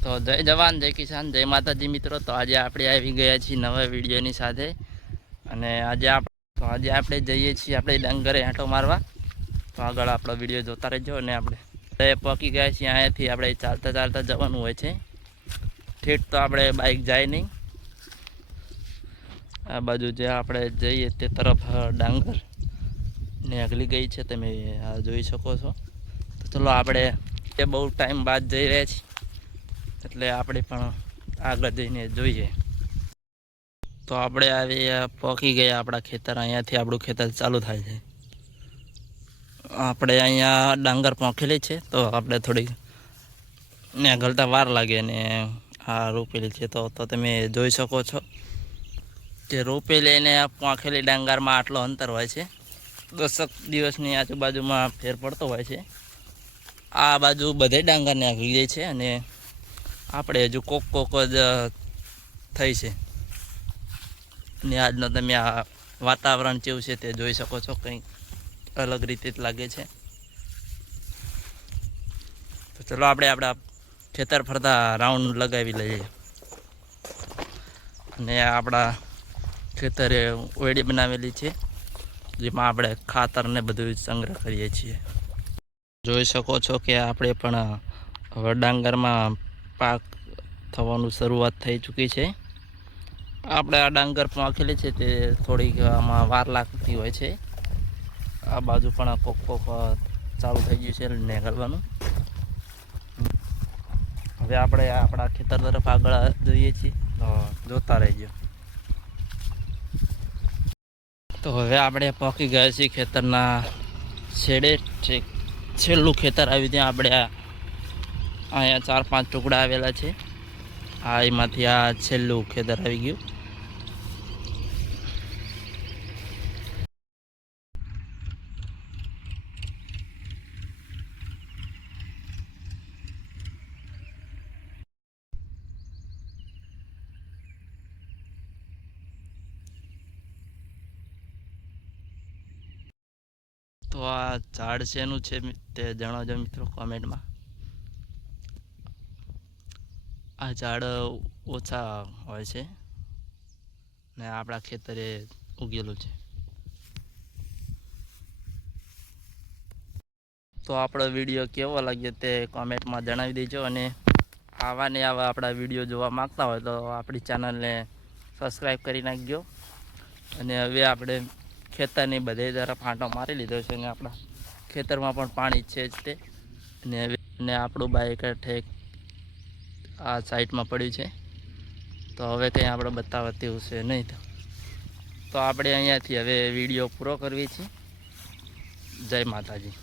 તો જય જવાન જય કિસાન જય માતાજી મિત્રો। તો આજે આપણે આવી ગયા છીએ નવા વિડીયોની સાથે અને આજે આપણે જઈએ છીએ આપણે ડંગરે આંટો મારવા। તો આગળ આપણો વિડીયો જોતા રહેજો અને આપણે પહોંચી ગયા છીએ। અહીંયાથી આપણે ચાલતા ચાલતા જવાનું હોય છે ઠેઠ, તો આપણે બાઇક જાય નહીં। આ બાજુ જે આપણે જઈએ તે તરફ ડાંગર ને અગલી ગઈ છે, તમે જોઈ શકો છો। તો ચલો આપણે બહુ ટાઈમ બાદ જઈ રહ્યા છીએ એટલે આપણે પણ આગળ જઈને જોઈએ। તો આપણે આવી પહોંચી ગયા આપણા ખેતર। અહીંયાથી આપણું ખેતર ચાલુ થાય છે। આપણે અહીંયા ડાંગર પહોંચેલી છે, તો આપણે થોડીક ને ગળતા વાર લાગે ને આ રોપેલી છે। તો તમે જોઈ શકો છો કે રોપેલી અને પહોંચેલી ડાંગરમાં આટલો અંતર હોય છે। 10 દિવસની આજુબાજુમાં ફેર પડતો હોય છે। આ બાજુ બધે ડાંગરને આગળી જાય છે અને આપણે હજુ કોક જ થઈ છે ને આજનો તમે આ વાતાવરણ કેવું છે તે જોઈ શકો છો, કંઈક અલગ રીતે જ લાગે છે। તો ચલો આપણે આપણા ખેતર ફરતા રાઉન્ડ લગાવી લઈએ અને આપણા ખેતરે ઓયડી બનાવેલી છે જેમાં આપણે ખાતરને બધું સંગ્રહ કરીએ છીએ। જોઈ શકો છો કે આપણે પણ હવે ડાંગરમાં પાક થવાનું શરૂઆત થઈ ચૂકી છે। આપણે આ ડાંગર પહોંચેલી છે તે થોડીક આમાં વાર લાગતી હોય છે। આ બાજુ પણ કોક ચાલુ થઈ ગયું છે નીકળવાનું। હવે આપણે આપણા ખેતર તરફ આગળ જોઈએ છીએ, તો જોતા રહેજો। તો હવે આપણે પહોંચી ગયા છીએ ખેતરના છેડે, છેલ્લું ખેતર આવી ત્યાં આપણે અહીંયા 4-5 ટુકડા આવેલા છે। એમાંથી આ છેલ્લું ખેતર આવી ગયું। તો આ ઝાડ શેનું છે તે જણાવજો મિત્રો કોમેન્ટમાં। આ ઝાડ ઓછા હોય છે ને આપણા ખેતરે ઉગેલું છે। તો આપણો વિડીયો કેવો લાગ્યો તે કોમેન્ટમાં જણાવી દેજો અને આવા ને આવા આપણા વિડીયો જોવા માંગતા હોય તો આપણી ચેનલને સબસ્ક્રાઈબ કરી નાખજો। અને હવે આપણે ખેતરની બધે તરફ આંટો મારી લીધો છે અને આપણા ખેતરમાં પણ પાણી છે જ તે, અને આપણું બાઈક ઠેક આ સાઈડમાં પડ્યું છે। તો હવે કંઈ આપણે બતાવતી હશે નહીં, તો આપણે અહીંયાથી હવે વિડીયો પૂરો કરવી છે। જય માતાજી।